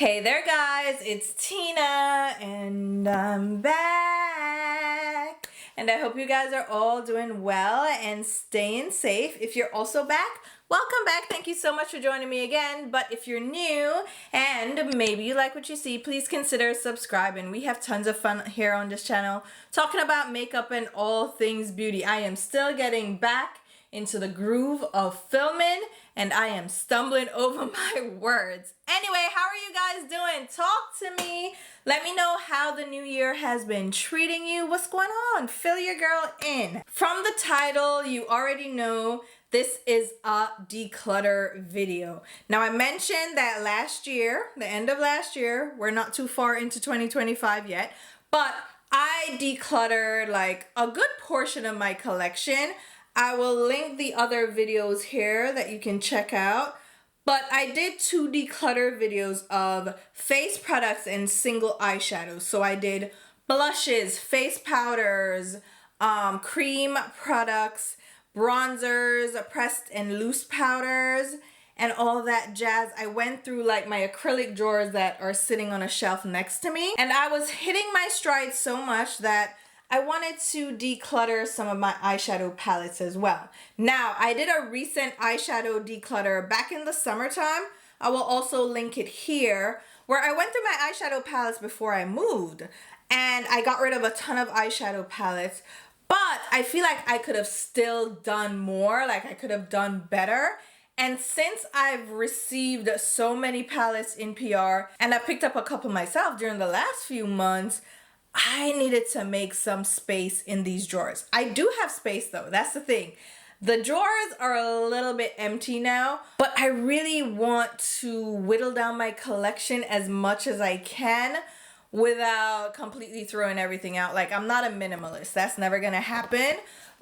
Hey there guys, it's Tina and I'm back. And I hope you guys are all doing well and staying safe. If you're also back, welcome back. Thank you so much for joining me again. But if you're new and maybe you like what you see, please consider subscribing. We have tons of fun here on this channel talking about makeup and all things beauty. I am still getting back into the groove of filming and I am stumbling over my words. Anyway, how are you guys doing? Talk to me. Let me know how the new year has been treating you. What's going on? Fill your girl in. From the title, you already know this is a declutter video. Now I mentioned that last year, the end of last year, we're not too far into 2025 yet, but I decluttered like a good portion of my collection. I will link the other videos here that you can check out. But I did 2 declutter videos of face products and single eyeshadows. So I did blushes, face powders, cream products, bronzers, pressed and loose powders, and all that jazz. I went through like my acrylic drawers that are sitting on a shelf next to me. And I was hitting my stride so much that I wanted to declutter some of my eyeshadow palettes as well. Now, I did a recent eyeshadow declutter back in the summertime. I will also link it here, where I went through my eyeshadow palettes before I moved. And I got rid of a ton of eyeshadow palettes. But I feel like I could have still done more, like I could have done better. And since I've received so many palettes in PR, and I picked up a couple myself during the last few months, I needed to make some space in these drawers. I do have space though, that's the thing. The drawers are a little bit empty now, but I really want to whittle down my collection as much as I can without completely throwing everything out. Like, I'm not a minimalist, that's never gonna happen,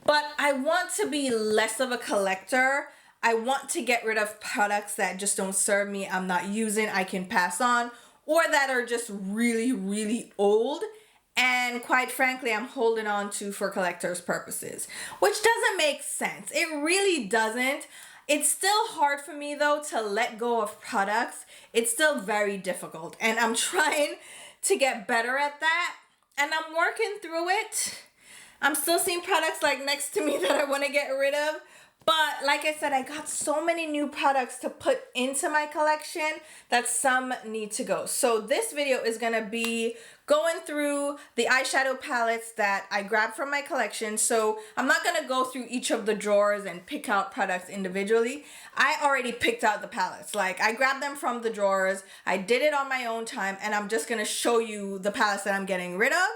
but I want to be less of a collector. I want to get rid of products that just don't serve me, I'm not using, I can pass on, or that are just really, really old. And quite frankly, I'm holding on to for collector's purposes, which doesn't make sense. It really doesn't. It's still hard for me though to let go of products. It's still very difficult and I'm trying to get better at that and I'm working through it. I'm still seeing products like next to me that I want to get rid of. But like I said, I got so many new products to put into my collection that some need to go. So this video is going to be going through the eyeshadow palettes that I grabbed from my collection. So I'm not going to go through each of the drawers and pick out products individually. I already picked out the palettes. Like, I grabbed them from the drawers. I did it on my own time and I'm just going to show you the palettes that I'm getting rid of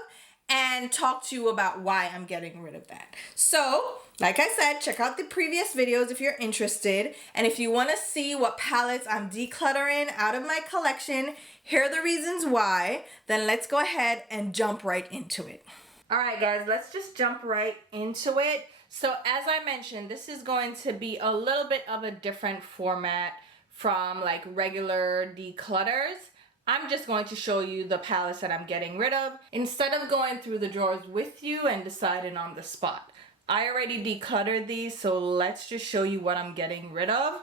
and talk to you about why I'm getting rid of that. So, like I said, check out the previous videos if you're interested. And if you want to see what palettes I'm decluttering out of my collection, here are the reasons why, then let's go ahead and jump right into it. All right, guys, let's just jump right into it. So, as I mentioned, this is going to be a little bit of a different format from like regular declutters. I'm just going to show you the palettes that I'm getting rid of instead of going through the drawers with you and deciding on the spot. I already decluttered these, so let's just show you what I'm getting rid of.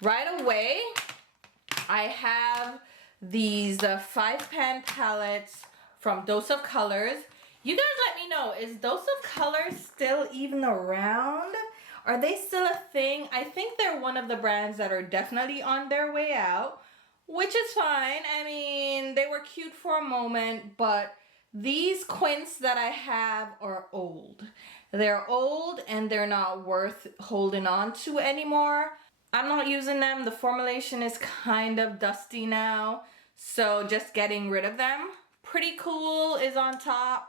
Right away, I have these 5-pan palettes from Dose of Colors. You guys let me know, is Dose of Colors still even around? Are they still a thing? I think they're one of the brands that are definitely on their way out, which is fine. I mean, they were cute for a moment, but these quints that I have are old. They're old and they're not worth holding on to anymore. I'm not using them. The formulation is kind of dusty now, so just getting rid of them. Pretty Cool is on top.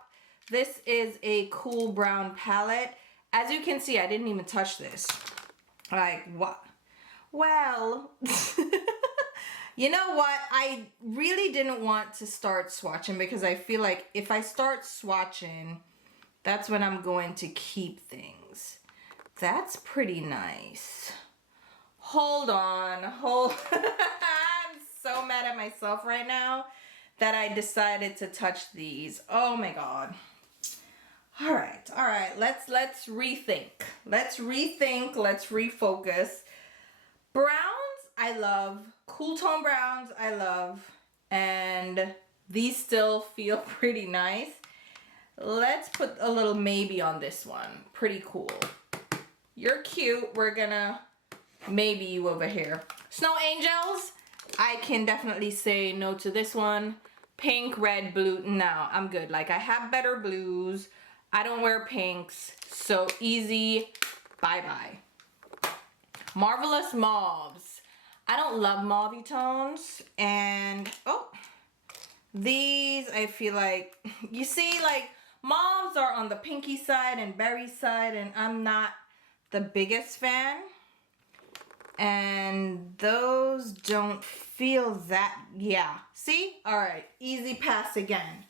This is a cool brown palette. As you can see, I didn't even touch this. Like, what? Well, you know what? I really didn't want to start swatching because I feel like if I start swatching, that's when I'm going to keep things. That's pretty nice. Hold on, I'm so mad at myself right now that I decided to touch these. Oh my God. All right, let's rethink. Let's refocus. Browns, I love. Cool tone browns, I love. and these still feel pretty nice. Let's put a little maybe on this one. Pretty cool. You're cute. We're gonna maybe you over here. Snow Angels, I can definitely say no to this one. Pink, red, blue, no, I'm good. Like, I have better blues. I don't wear pinks, so easy, bye-bye. Marvelous Mauves. I don't love mauve tones, and, oh, these, I feel like, you see, like, mauves are on the pinky side and berry side, and I'm not the biggest fan. And those don't feel that, yeah. See? All right, easy pass again.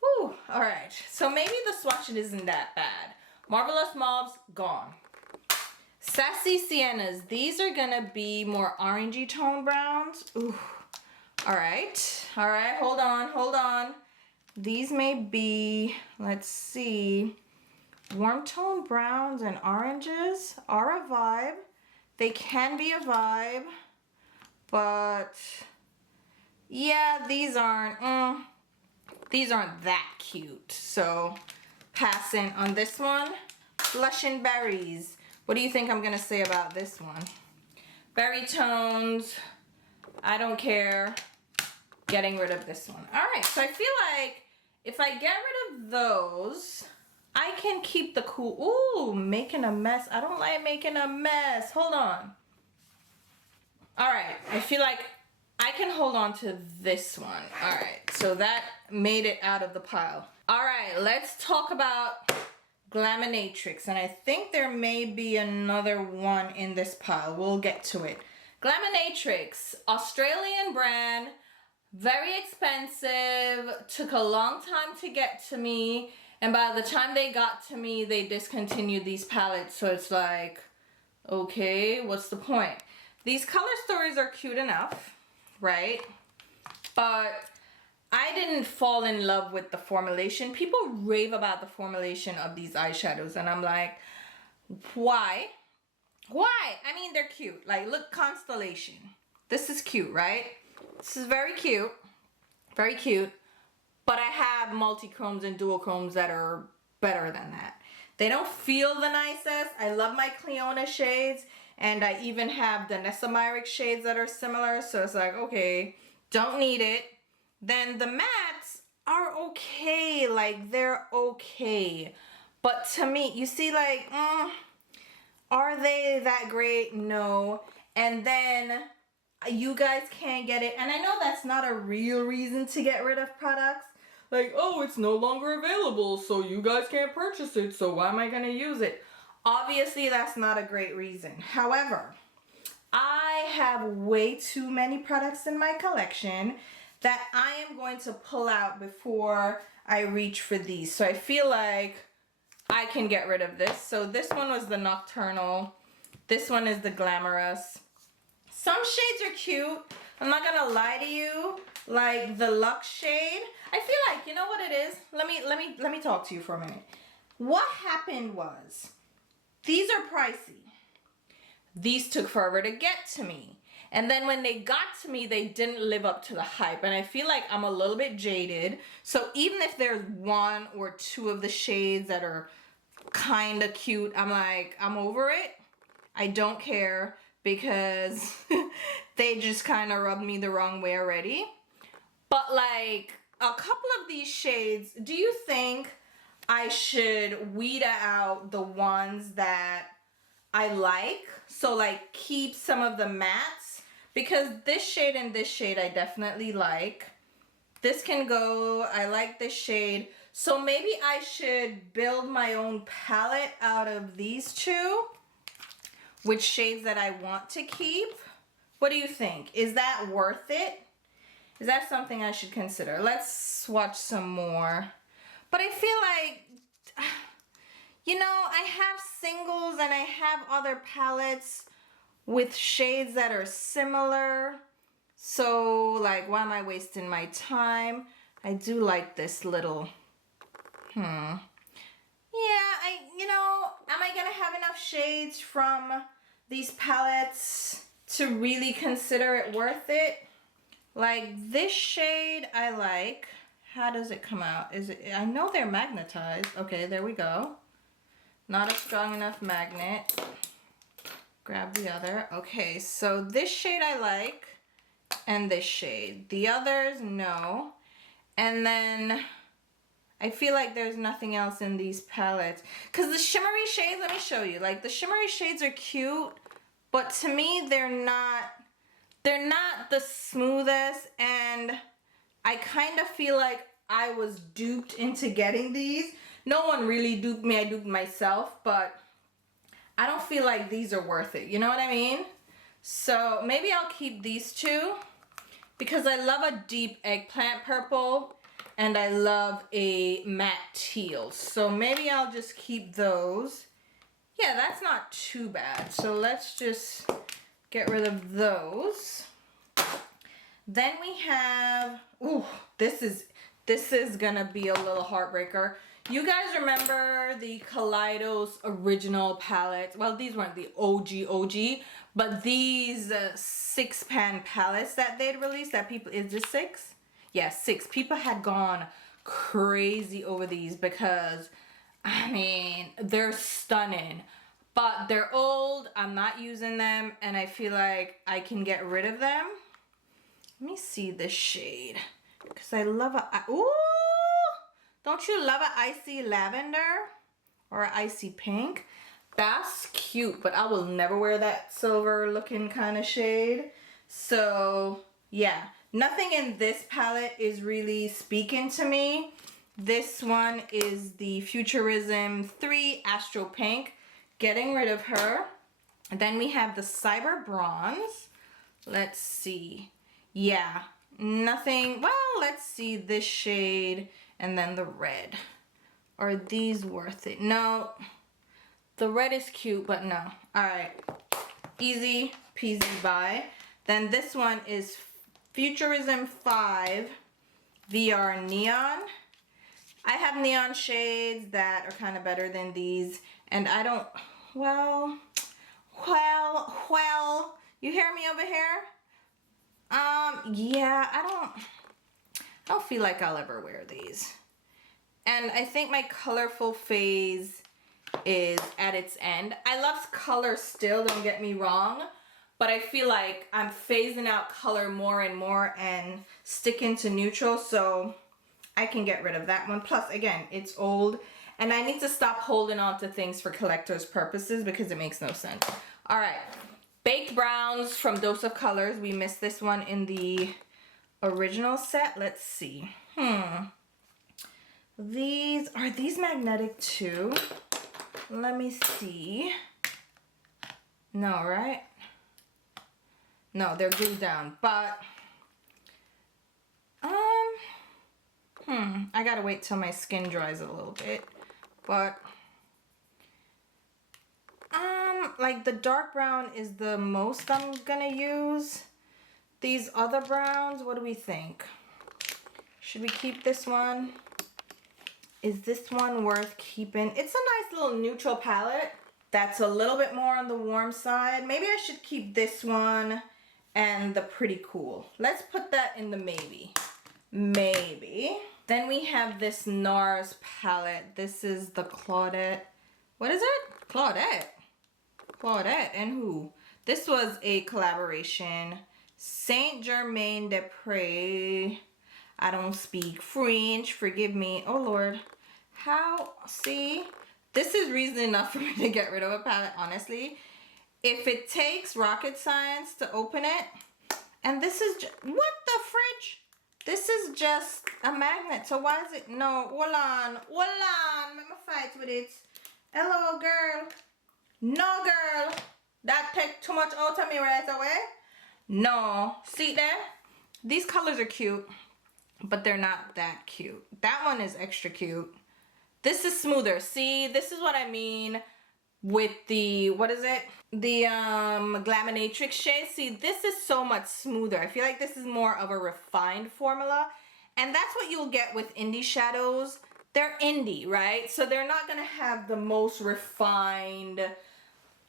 Whew, all right. So maybe the swatch isn't that bad. Marvelous Mauves, gone. Sassy Siennas. These are gonna be more orangey tone browns. Ooh. All right, hold on. These may be, let's see, warm tone browns and oranges are a vibe. They can be a vibe, but yeah, these aren't that cute. So passing on this one. Blush and Berries. What do you think I'm gonna say about this one? Berry tones, I don't care. Getting rid of this one. All right, so I feel like if I get rid of those, I can keep the cool. Ooh, making a mess. I don't like making a mess. Hold on. All right, I feel like I can hold on to this one. All right, so that made it out of the pile. All right, let's talk about Glaminatrix, and I think there may be another one in this pile. We'll get to it. Glaminatrix, Australian brand, very expensive, took a long time to get to me, and by the time they got to me, they discontinued these palettes, so it's like, okay, what's the point? These color stories are cute enough, right? But I didn't fall in love with the formulation. People rave about the formulation of these eyeshadows, and I'm like, why? Why? I mean, they're cute. Like, look, Constellation. This is cute, right? This is very cute. Very cute. But I have multi-chromes and dual-chromes that are better than that. They don't feel the nicest. I love my Cleona shades, and I even have the Nessamyric shades that are similar, so it's like, okay, don't need it. Then the mattes are okay, like, they're okay. But to me, you see, like, are they that great? No. And then you guys can't get it, and I know that's not a real reason to get rid of products. Like, oh, it's no longer available, so you guys can't purchase it, so why am I gonna use it? Obviously, that's not a great reason. However, I have way too many products in my collection that I am going to pull out before I reach for these. So I feel like I can get rid of this. So this one was the Nocturnal. This one is the Glamorous. Some shades are cute. I'm not gonna lie to you. Like the Luxe shade. I feel like, you know what it is? Let me talk to you for a minute. What happened was, these are pricey. These took forever to get to me. And then when they got to me, they didn't live up to the hype. And I feel like I'm a little bit jaded. So even if there's one or two of the shades that are kind of cute, I'm like, I'm over it. I don't care, because they just kind of rubbed me the wrong way already. But like a couple of these shades, do you think I should weed out the ones that I like? So like keep some of the mattes, because this shade and this shade I definitely like. This can go, I like this shade. So maybe I should build my own palette out of these two with shades that I want to keep. What do you think? Is that worth it? Is that something I should consider? Let's swatch some more. But I feel like, you know, I have singles and I have other palettes with shades that are similar. So, like, why am I wasting my time? I do like this little, Yeah, you know, am I gonna have enough shades from these palettes to really consider it worth it? Like this shade I like. How does it come out? Is it, I know they're magnetized. Okay, there we go. Not a strong enough magnet. Grab the other. Okay, so this shade I like, and this shade. The others, no. And then I feel like there's nothing else in these palettes. Because the shimmery shades, let me show you. Like the shimmery shades are cute, but to me they're not the smoothest, and I kind of feel like I was duped into getting these. No one really duped me, I duped myself, but I don't feel like these are worth it. You know what I mean? So maybe I'll keep these two because I love a deep eggplant purple and I love a matte teal. So maybe I'll just keep those. Yeah, that's not too bad. So let's just get rid of those. Then we have, ooh, this is gonna be a little heartbreaker. You guys remember the Kaleidos original palettes? Well, these weren't the OG, but these 6-pan palettes that they'd released that people, is this 6? Yeah, 6. People had gone crazy over these because, I mean, they're stunning. But they're old, I'm not using them, and I feel like I can get rid of them. Let me see this shade, because I love ooh! Don't you love an icy lavender or an icy pink? That's cute, but I will never wear that silver looking kind of shade. So yeah, nothing in this palette is really speaking to me. This one is the Futurism 3 Astro Pink. Getting rid of her. And then we have the Cyber Bronze. Let's see. Yeah, nothing. Well, let's see this shade and then the red. Are these worth it? No. The red is cute, but no. Alright. Easy peasy buy. Then this one is Futurism 5 VR Neon. I have neon shades that are kind of better than these. And I don't, well, you hear me over here? Yeah, I don't feel like I'll ever wear these. And I think my colorful phase is at its end. I love color still, don't get me wrong, but I feel like I'm phasing out color more and more and sticking to neutral, so I can get rid of that one. Plus, again, it's old, and I need to stop holding on to things for collector's purposes because it makes no sense. All right. Baked Browns from Dose of Colors. We missed this one in the original set. Let's see. Are these magnetic too? Let me see. No, right? No, they're glued down, but I gotta wait till my skin dries a little bit. But like the dark brown is the most I'm gonna use. These other browns, what do we think? Should we keep this one? Is this one worth keeping? It's a nice little neutral palette that's a little bit more on the warm side. Maybe I should keep this one and the Pretty Cool. Let's put that in the maybe. Maybe. Then we have this NARS palette. This is the Claudette. What is it? Claudette. Claudette and who? This was a collaboration. Saint Germain des Prés. I don't speak French. Forgive me. Oh Lord. How? See? This is reason enough for me to get rid of a palette, honestly. If it takes rocket science to open it. And this is just, what the fridge? This is just a magnet, so why is it? No, hold on, let me fight with it. Hello, girl. No, girl. That take too much out of me right away. No, see there? These colors are cute, but they're not that cute. That one is extra cute. This is smoother. See, this is what I mean with the, what is it? The Glaminatrix shade. See, this is so much smoother. I feel like this is more of a refined formula. And that's what you'll get with indie shadows. They're indie, right? So they're not going to have the most refined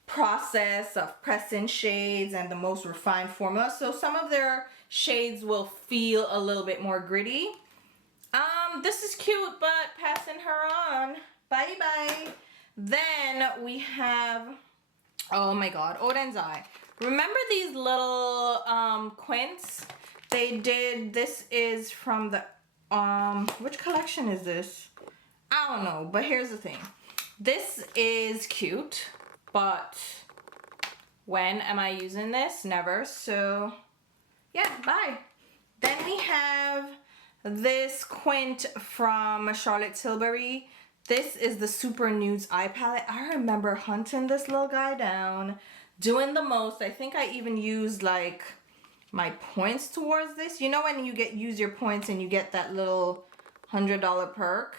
process of pressing shades and the most refined formula. So some of their shades will feel a little bit more gritty. This is cute, but passing her on. Bye bye. Then we have, oh my god, Oden's Eye. Remember these little quints? They did, this is from the, which collection is this? I don't know, but here's the thing. This is cute, but when am I using this? Never. So yeah, bye. Then we have this quint from Charlotte Tilbury. This is the Super Nudes Eye Palette. I remember hunting this little guy down, doing the most. I think I even used like my points towards this. You know when you use your points and you get that little $100 perk?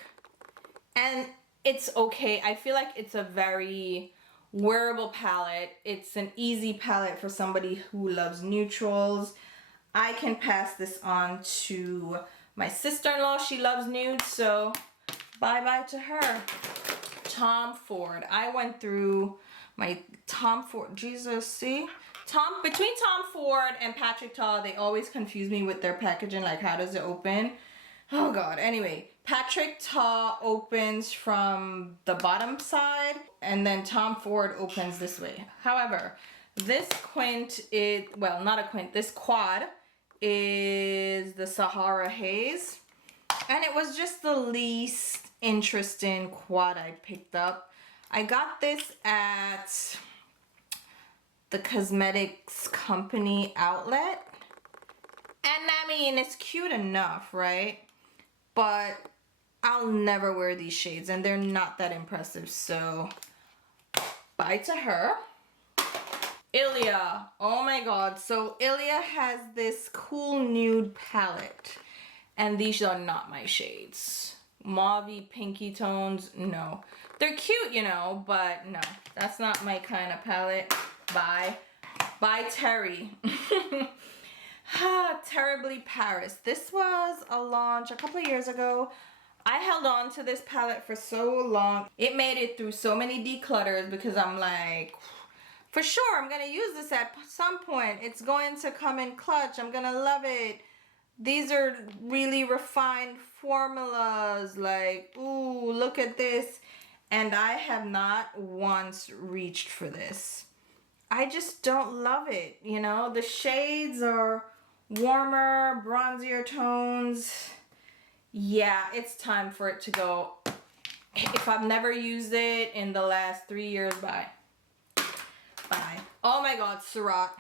And it's okay. I feel like it's a very wearable palette. It's an easy palette for somebody who loves neutrals. I can pass this on to my sister-in-law. She loves nudes, so bye-bye to her. Tom Ford. I went through my Tom Ford. Jesus, see? Between Tom Ford and Patrick Ta, they always confuse me with their packaging. Like, how does it open? Oh, God. Anyway, Patrick Ta opens from the bottom side, and then Tom Ford opens this way. However, this quint is, well, not a quint, this quad is the Sahara Haze. And it was just the least interesting quad I picked up. I got this at the cosmetics company outlet. And I mean, it's cute enough, right? But I'll never wear these shades and they're not that impressive. So bye to her. Ilia. Oh my god. So Ilia has this cool nude palette. And these are not my shades. Mauvey, pinky tones, no. They're cute, you know, but no. That's not my kind of palette. Bye. Bye, Terry. Terribly Paris. This was a launch a couple of years ago. I held on to this palette for so long. It made it through so many declutters because I'm like, for sure, I'm going to use this at some point. It's going to come in clutch. I'm going to love it. These are really refined formulas. Like, ooh, look at this. And I have not once reached for this. I just don't love it. You know, the shades are warmer, bronzier tones. Yeah, it's time for it to go. If I've never used it in the last 3 years, bye. Bye. Oh my god, Surat.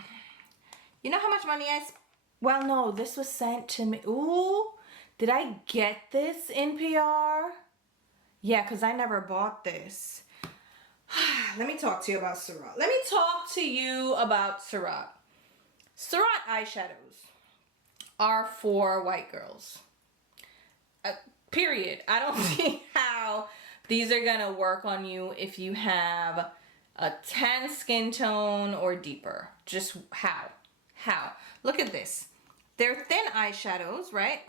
You know how much money I spent? Well, no, this was sent to me. Ooh, did I get this in PR? Yeah, because I never bought this. Let me talk to you about Surat. Let me talk to you about Surat. Surat eyeshadows are for white girls. Period. I don't see how these are going to work on you if you have a tan skin tone or deeper. Just how? How? Look at this. They're thin eyeshadows, right?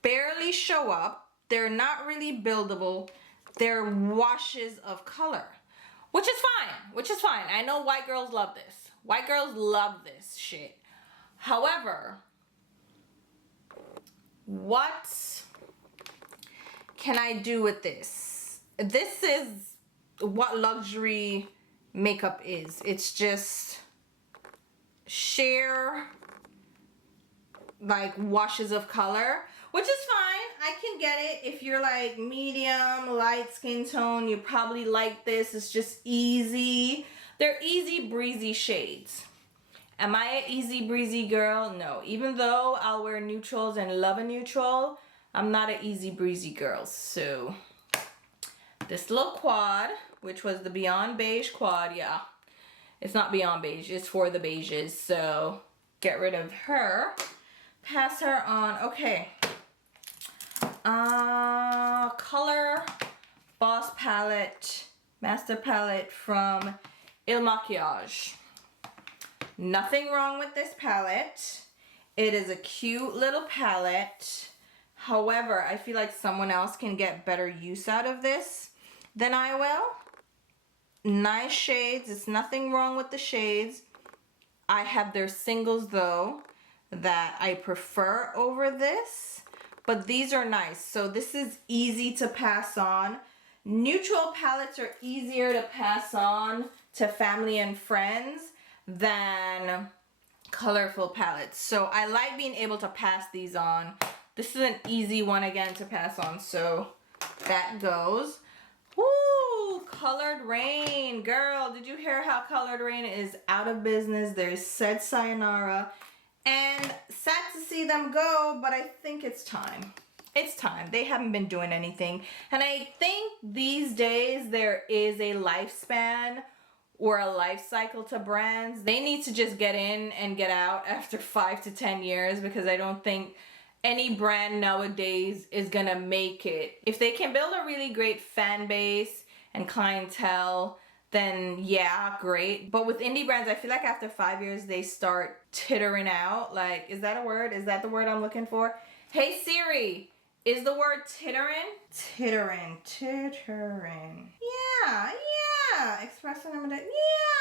Barely show up. They're not really buildable. They're washes of color, which is fine, which is fine. I know white girls love this. White girls love this shit. However, what can I do with this? This is what luxury makeup is. It's just sheer like washes of color, which is fine. I can get it. If you're like medium, light skin tone, you probably like this. It's just easy. They're easy breezy shades. Am I an easy breezy girl? No. Even though I'll wear neutrals and love a neutral, I'm not an easy breezy girl. So this little quad, which was the Beyond Beige quad, yeah. It's not Beyond Beige, it's for the beiges. So get rid of her. Pass her on. Okay. Color Boss palette, master palette from Il Makiage. Nothing wrong with this palette. It is a cute little palette. However, I feel like someone else can get better use out of this than I will. Nice shades. It's nothing wrong with the shades. I have their singles though that I prefer over this, but these are nice. So this is easy to pass on. Neutral palettes are easier to pass on to family and friends than colorful palettes. So I like being able to pass these on. This is an easy one again to pass on, so that goes. Woo! Colored Rain. Girl, did you hear how Colored Rain is out of business? They said sayonara. And sad to see them go, but I think it's time. It's time. They haven't been doing anything. And I think these days there is a lifespan or a life cycle to brands. They need to just get in and get out after 5 to 10 years, because I don't think any brand nowadays is gonna make it. If they can build a really great fan base and clientele, then yeah, great. But with indie brands, I feel like after 5 years, they start tittering out. Like, is that a word? Is that the word I'm looking for? Hey Siri, is the word tittering? Tittering. Yeah. Expressing them,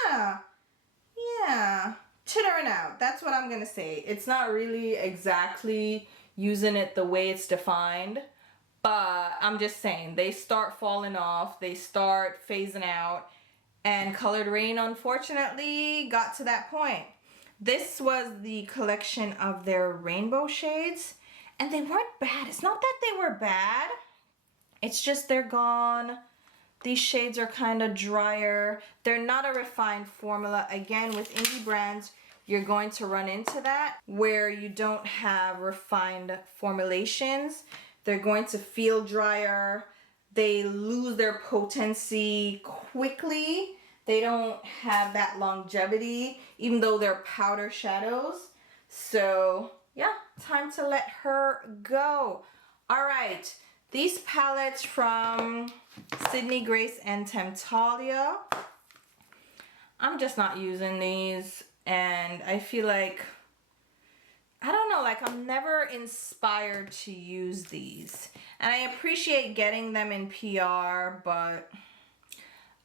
yeah. Tittering out. That's what I'm gonna say. It's not really exactly using it the way it's defined, but I'm just saying they start falling off, they start phasing out, and Colored Rain unfortunately got to that point. This was the collection of their rainbow shades, and they weren't bad. It's not that they were bad, it's just they're gone. These shades are kind of drier. They're not a refined formula. Again, with indie brands, you're going to run into that where you don't have refined formulations. They're going to feel drier. They lose their potency quickly. They don't have that longevity, even though they're powder shadows. So yeah, time to let her go. All right, these palettes from Sydney Grace and Temptalia, I'm just not using these. And I feel like, I don't know, like I'm never inspired to use these. And I appreciate getting them in PR, but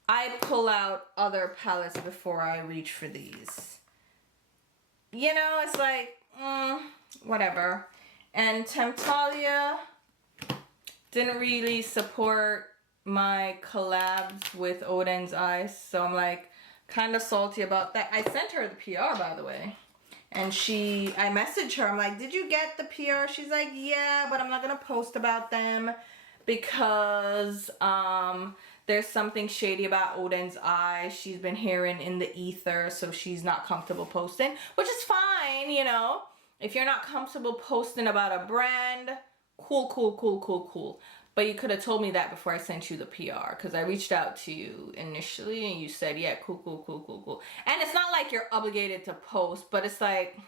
I pull out other palettes before I reach for these. You know, it's like, whatever. And Temptalia didn't really support my collabs with Odin's Eyes, so I'm like kind of salty about that. I sent her the PR, by the way, and I messaged her, I'm like, did you get the PR? She's like, yeah, but I'm not gonna post about them because there's something shady about Odin's Eye. She's been hearing in the ether, so she's not comfortable posting, which is fine, you know. If you're not comfortable posting about a brand, cool. But you could have told me that before I sent you the PR, because I reached out to you initially and you said, yeah, cool. And it's not like you're obligated to post, but it's like,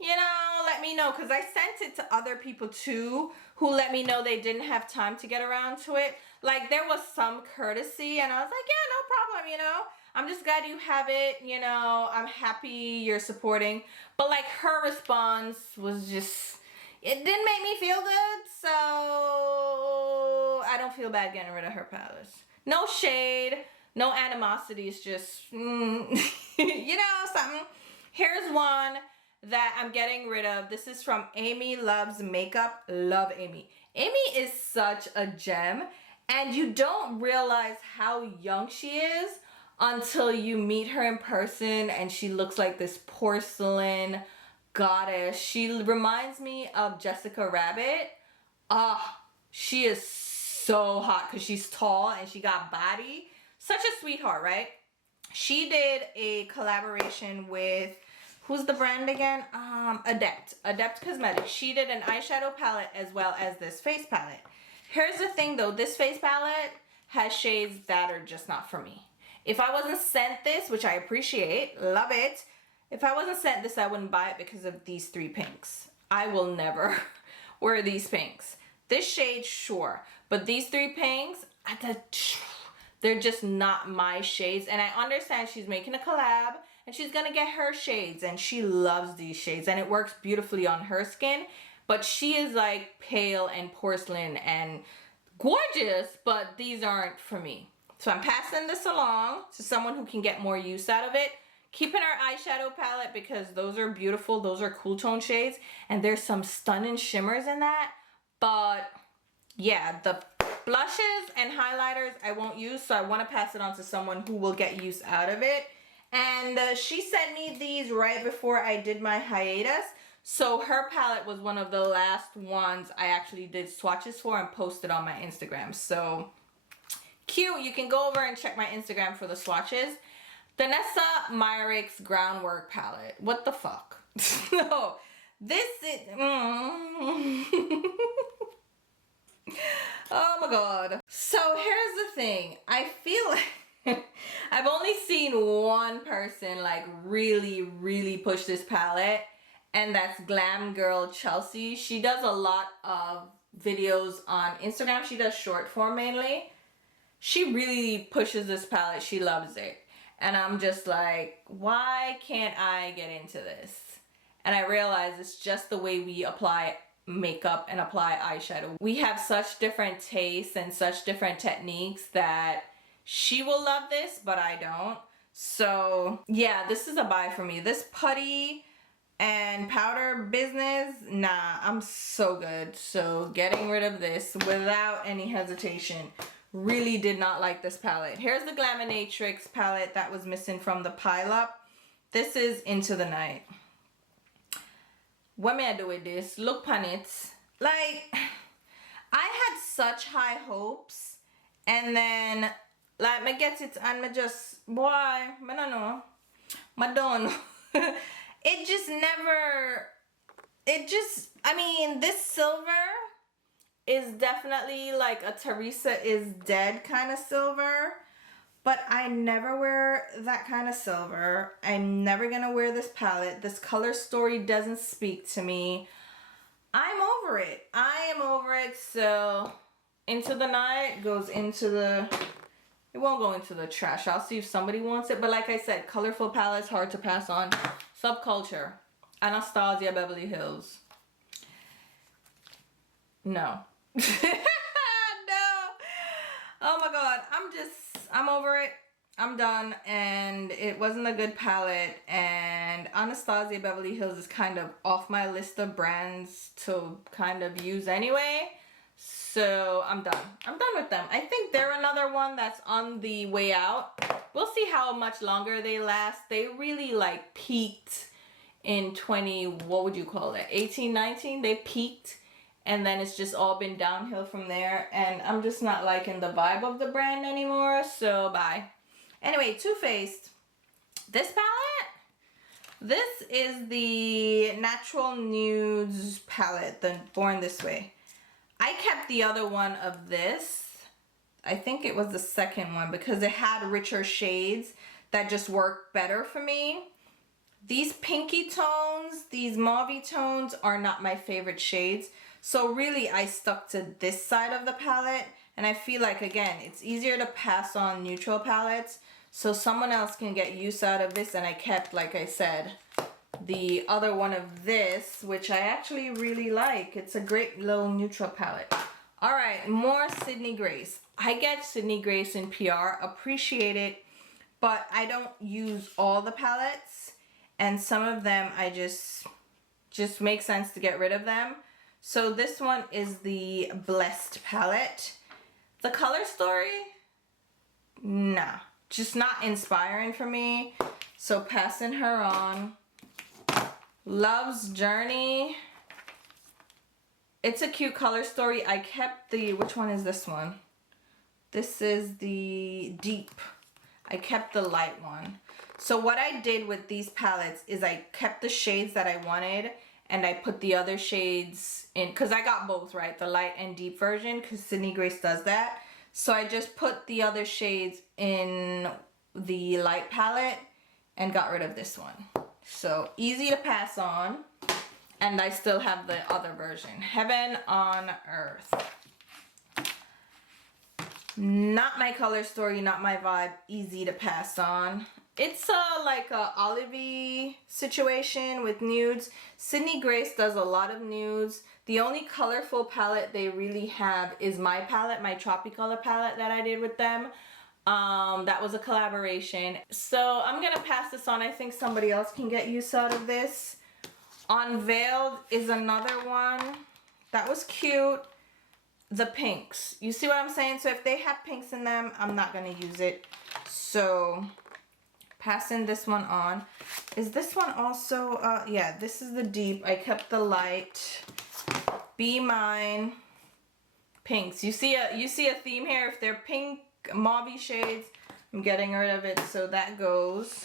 you know, let me know, because I sent it to other people too who let me know they didn't have time to get around to it. Like, there was some courtesy, and I was like, yeah, no problem, you know. I'm just glad you have it, you know. I'm happy you're supporting. But like, her response was just, it didn't make me feel good, so I don't feel bad getting rid of her palettes. No shade, no animosity, it's just, you know, something. Here's one that I'm getting rid of. This is from Amy Loves Makeup. Love Amy. Amy is such a gem, and you don't realize how young she is until you meet her in person, and she looks like this porcelain goddess. She reminds me of Jessica Rabbit. She is so hot because she's tall and she got body. Such a sweetheart, right? She did a collaboration with, who's the brand again? Adept Cosmetics. She did an eyeshadow palette as well as this face palette. Here's the thing though, this face palette has shades that are just not for me. If I wasn't sent this, which I appreciate, love it, if I wasn't sent this, I wouldn't buy it because of these 3 pinks. I will never wear these pinks. This shade, sure, but these 3 pinks, they're just not my shades. And I understand she's making a collab and she's gonna get her shades, and she loves these shades and it works beautifully on her skin, but she is like pale and porcelain and gorgeous, but these aren't for me. So I'm passing this along to someone who can get more use out of it. Keeping our eyeshadow palette because those are beautiful. Those are cool tone shades. And there's some stunning shimmers in that. But yeah, the blushes and highlighters I won't use. So I want to pass it on to someone who will get use out of it. And she sent me these right before I did my hiatus. So her palette was one of the last ones I actually did swatches for and posted on my Instagram. So cute. You can go over and check my Instagram for the swatches. The Nessa Myricks Groundwork palette. What the fuck? No, this is... Oh my god. So here's the thing. I feel like I've only seen one person like really push this palette, and that's Glam Girl Chelsea. She does a lot of videos on Instagram. She does short form mainly. She really pushes this palette. She loves it. And I'm just like, why can't I get into this? And I realize it's just the way we apply makeup and apply eyeshadow. We have such different tastes and such different techniques that she will love this, but I don't. So yeah, this is a buy for me. This putty and powder business, nah, I'm so good. So getting rid of this without any hesitation. Really did not like this palette. Here's the Glaminatrix palette that was missing from the pile up. This is Into the Night. What may I do with this? Look on it. Like, I had such high hopes, and then like me get it and me just, boy, I don't know. I don't know. It just never, I mean, this silver is definitely like a Teresa is Dead kind of silver, but I never wear that kind of silver. I'm never gonna wear this palette. This color story doesn't speak to me. I'm over it. I am over it. So Into the Night goes into the, it won't go into the trash. I'll see if somebody wants it, but like I said, colorful palettes hard to pass on. Subculture, Anastasia Beverly Hills. No. No. Oh my god, I'm over it. I'm done, and it wasn't a good palette, and Anastasia Beverly Hills is kind of off my list of brands to kind of use anyway. So I'm done. I'm done with them. I think they're another one that's on the way out. We'll see how much longer they last. They really like peaked in 20, what would you call it? 18, 19, they peaked. And then it's just all been downhill from there. And I'm just not liking the vibe of the brand anymore. So bye. Anyway, Too Faced. This palette. This is the Natural Nudes palette. The Born This Way. I kept the other one of this. I think it was the second one. Because it had richer shades that just worked better for me. These pinky tones, these mauve tones are not my favorite shades. So really I stuck to this side of the palette, and I feel like, again, it's easier to pass on neutral palettes so someone else can get use out of this. And I kept, like I said, the other one of this, which I actually really like. It's a great little neutral palette. Alright, more Sydney Grace. I get Sydney Grace in PR, appreciate it, but I don't use all the palettes, and some of them I just make sense to get rid of them. So this one is the Blessed palette. The color story, nah, just not inspiring for me. So passing her on. Love's Journey. It's a cute color story. I kept the, which one is this one? This is the Deep. I kept the light one. So what I did with these palettes is I kept the shades that I wanted, and I put the other shades in, because I got both, right? The light and deep version, because Sydney Grace does that. So I just put the other shades in the light palette and got rid of this one. So easy to pass on. And I still have the other version. Heaven on Earth. Not my color story, not my vibe. Easy to pass on. It's like a olivey situation with nudes. Sydney Grace does a lot of nudes. The only colorful palette they really have is my palette, my Tropicolor palette that I did with them. That was a collaboration. So I'm gonna pass this on. I think somebody else can get use out of this. Unveiled is another one. That was cute. The pinks. You see what I'm saying? So if they have pinks in them, I'm not gonna use it. So passing this one on. Is this one also, yeah, this is the deep. I kept the light. Be Mine. Pinks. You see a theme here. If they're pink, mauvey shades, I'm getting rid of it. So that goes.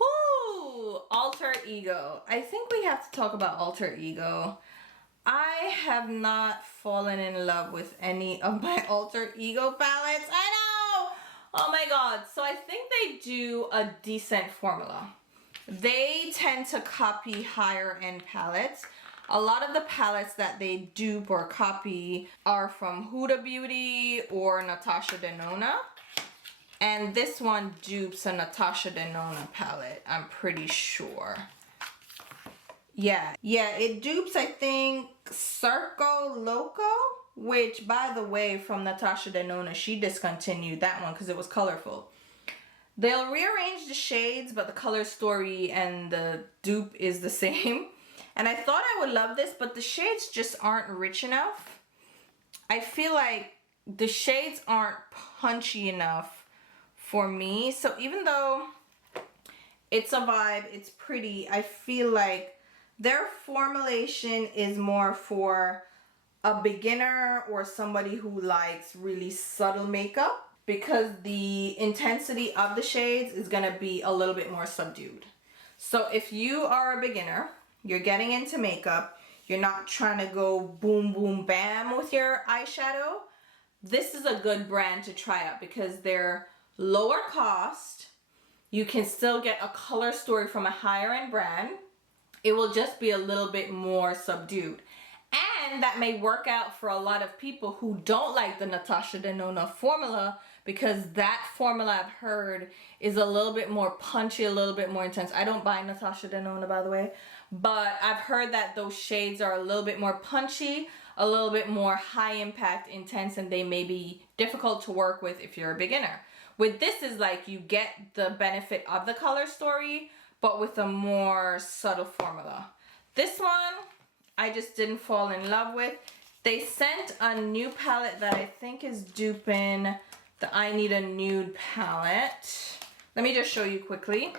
Whoo! Alter Ego. I think we have to talk about Alter Ego. I have not fallen in love with any of my Alter Ego palettes. I know! Oh my god. So I think they do a decent formula. They tend to copy higher end palettes. A lot of the palettes that they dupe or copy are from Huda Beauty or Natasha Denona. And this one dupes a Natasha Denona palette, I'm pretty sure. Yeah, it dupes, I think, Circo Loco, which, by the way, from Natasha Denona, she discontinued that one because it was colorful. They'll rearrange the shades, but the color story and the dupe is the same. And I thought I would love this, but the shades just aren't rich enough. I feel like the shades aren't punchy enough for me. So even though it's a vibe, it's pretty, I feel like their formulation is more for a beginner or somebody who likes really subtle makeup, because the intensity of the shades is gonna be a little bit more subdued. So if you are a beginner, you're getting into makeup, you're not trying to go boom, boom, bam with your eyeshadow, this is a good brand to try out because they're lower cost. You can still get a color story from a higher end brand. It will just be a little bit more subdued. And that may work out for a lot of people who don't like the Natasha Denona formula, because that formula I've heard is a little bit more punchy, a little bit more intense. I don't buy Natasha Denona, by the way, but I've heard that those shades are a little bit more punchy, a little bit more high impact, intense, and they may be difficult to work with if you're a beginner. With this is like you get the benefit of the color story, but with a more subtle formula. This one, I just didn't fall in love with. They sent a new palette that I think is duping the I Need a Nude palette. Let me just show you quickly.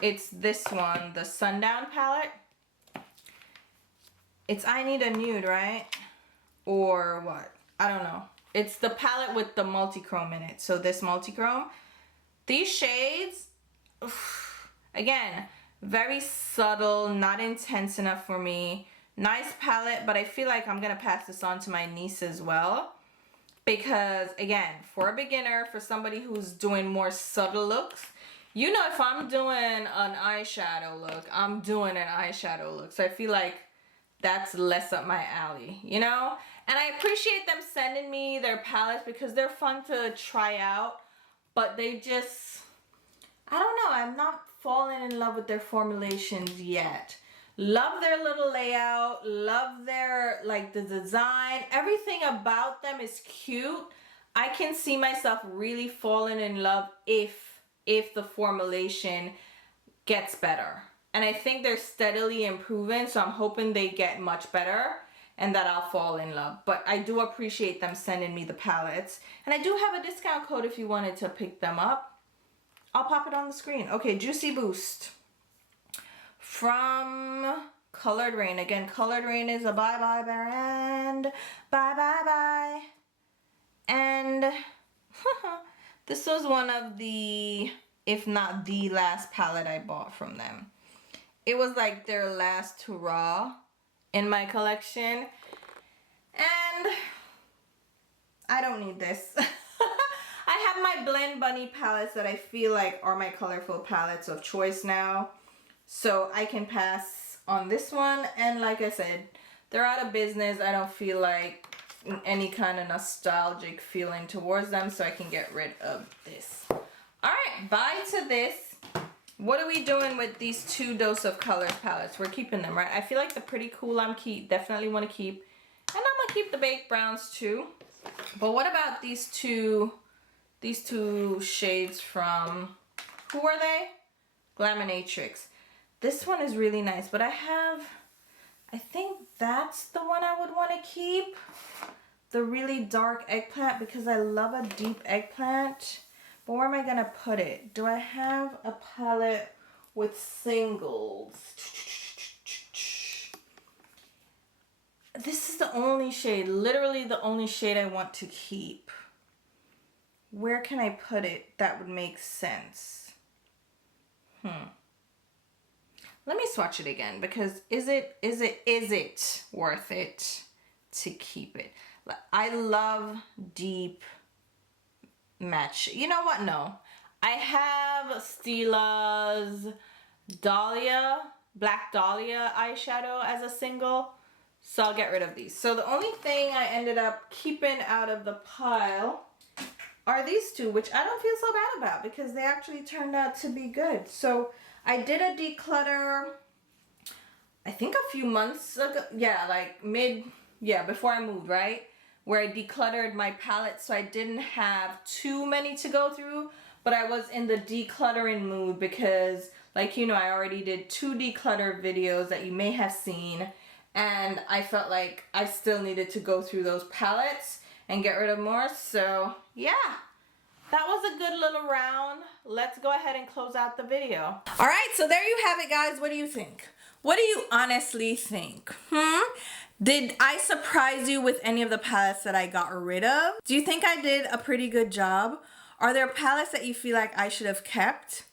It's this one, the Sundown palette. It's I Need a Nude, right? Or what? I don't know. It's the palette with the multi-chrome in it. So this multi-chrome. These shades, again, very subtle, not intense enough for me. Nice palette, but I feel like I'm gonna pass this on to my niece as well. Because again, for a beginner, for somebody who's doing more subtle looks, you know, if I'm doing an eyeshadow look, I'm doing an eyeshadow look. So I feel like that's less up my alley, you know? And I appreciate them sending me their palettes because they're fun to try out, but they just, I don't know, I'm not falling in love with their formulations yet. Love their little layout, love their, like, the design, everything about them is cute. I can see myself really falling in love if the formulation gets better. And I think they're steadily improving, so I'm hoping they get much better and that I'll fall in love. But I do appreciate them sending me the palettes. And I do have a discount code if you wanted to pick them up. I'll pop it on the screen. Okay, Juicy Boost. From Colored Rain. Again, Colored Rain is a bye-bye brand. Bye-bye-bye. And this was one of the, if not the last palette I bought from them. It was like their last hurrah in my collection. And I don't need this. I have my Blend Bunny palettes that I feel like are my colorful palettes of choice now. So I can pass on this one. And like I said, they're out of business. I don't feel like any kind of nostalgic feeling towards them. So I can get rid of this. Alright, bye to this. What are we doing with these 2 Dose of Colors palettes? We're keeping them, right? I feel like the Pretty Cool definitely want to keep. And I'm going to keep the Baked Browns too. But what about these two these two shades from, who are they? Glaminatrix. This one is really nice, but I think that's the one I would want to keep. The really dark eggplant, because I love a deep eggplant. But where am I going to put it? Do I have a palette with singles? This is the only shade, literally the only shade I want to keep. Where can I put it that would make sense? Let me swatch it again, because is it worth it to keep it? I love deep match. You know what? No. I have Stila's Dahlia, Black Dahlia eyeshadow as a single, so I'll get rid of these. So the only thing I ended up keeping out of the pile are these two, which I don't feel so bad about because they actually turned out to be good. So I did a declutter, I think a few months ago. Yeah, like before I moved, right? Where I decluttered my palette, so I didn't have too many to go through, but I was in the decluttering mood because, like, you know, I already did 2 declutter videos that you may have seen, and I felt like I still needed to go through those palettes and get rid of more. So yeah, that was a good little round. Let's go ahead and close out the video. All right, so there you have it, guys. What do you think? What do you honestly think? Did I surprise you with any of the palettes that I got rid of? Do you think I did a pretty good job? Are there palettes that you feel like I should have kept?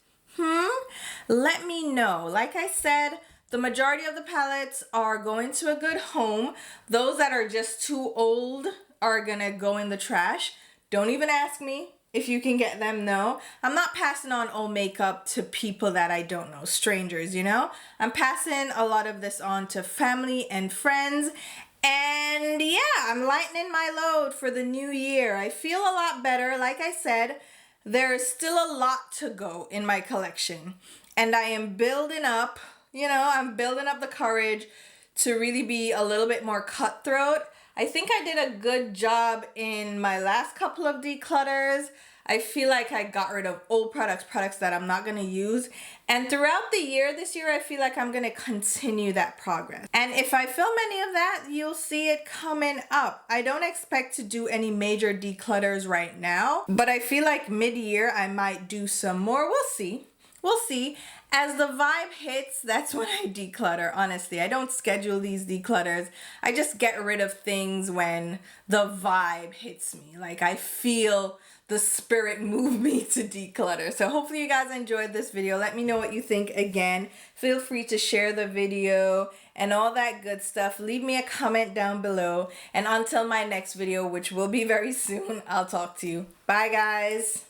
Let me know. Like I said, the majority of the palettes are going to a good home. Those that are just too old are gonna go in the trash. Don't even ask me if you can get them. No, I'm not passing on old makeup to people that I don't know, strangers, you know? I'm passing a lot of this on to family and friends. And yeah, I'm lightening my load for the new year. I feel a lot better. Like I said, there's still a lot to go in my collection. And I am building up, you know, I'm building up the courage to really be a little bit more cutthroat. I think I did a good job in my last couple of declutters. I feel like I got rid of old products that I'm not going to use. And throughout the year, this year, I feel like I'm going to continue that progress. And if I film any of that, you'll see it coming up. I don't expect to do any major declutters right now, but I feel like mid-year, I might do some more. We'll see. We'll see. As the vibe hits, that's when I declutter, honestly. I don't schedule these declutters. I just get rid of things when the vibe hits me. Like I feel the spirit move me to declutter. So hopefully you guys enjoyed this video. Let me know what you think again. Feel free to share the video and all that good stuff. Leave me a comment down below. And until my next video, which will be very soon, I'll talk to you. Bye, guys.